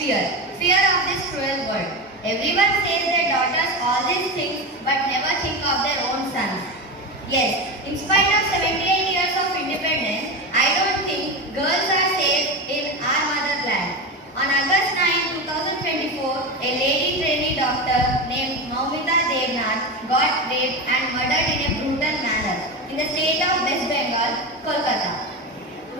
fear. Fear of this cruel world. Everyone says their daughters all these things but never think of their own sons. Yes, in spite of 78 years of independence, I don't think girls are safe in our motherland. On August 9, 2024, a lady trainee doctor named Maumita Devnath got raped and murdered in a brutal manner in the state of West Bengal, Kolkata.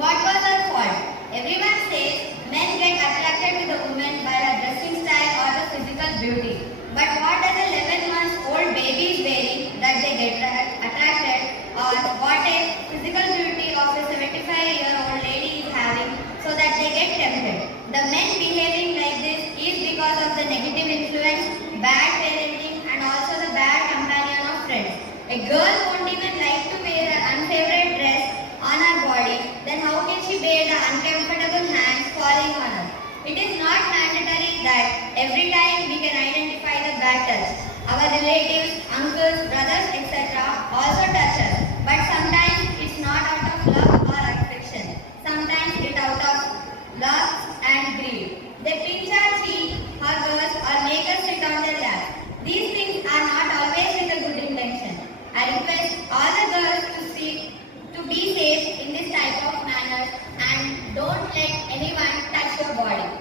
What was her fault? Everyone says men get attracted to the woman by her dressing style or the physical beauty. But what does a 11 months old baby is wearing that they get attracted, or what a physical beauty of a 75-year-old lady is having so that they get tempted? The men behaving like this is because of the negative influence, bad parenting and also the bad companion of friends. A girl won't even like to wear an unfavorite dress on her body, then how can she bear the uncomfortable hands falling on her? It is not mandatory that every time we can identify the bad touch. Our relatives, uncles, brothers, etc. also touch us. But sometimes it's not out of love or affection. Sometimes it's out of lust and greed. They pinch our cheek, hug us, or make us sit on their lap. These things are not always with a good intention. I request all the girls to be safe in this type of manners and don't let anyone touch your body.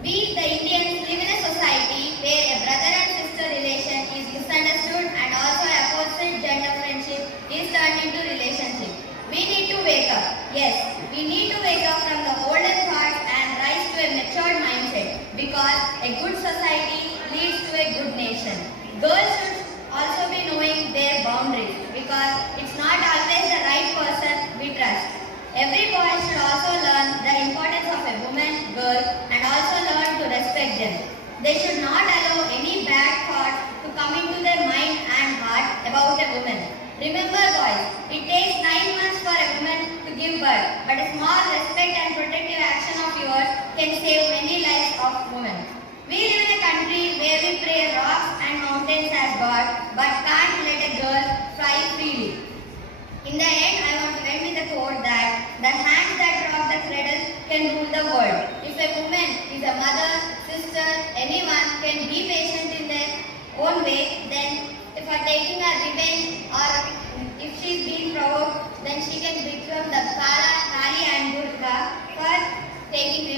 We, the Indians, live in a society where a brother and sister relation is misunderstood and also opposite gender friendship is turned into relationship. We need to wake up. Yes, we need to wake up from the olden thoughts and rise to a matured mindset because a good society leads to a good nation. Girls should also be knowing their boundaries because it's not always the right person we trust. Every boy should also learn the importance of a woman, girl and also learn to respect them. They should not allow any bad thoughts to come into their mind and heart about a woman. Remember boys, it takes 9 months for a woman to give birth, but a small respect and protective action of yours can save many lives of women. We live in a country where we pray rocks and mountains as God, but can't let a girl fly freely. In the end, I want to end with a quote that the hands that rock the cradle can rule the world. If a woman is a mother, sister, anyone can be patient in their own way, then for taking her revenge or if she is being provoked, then she can become the Kali and Durga for taking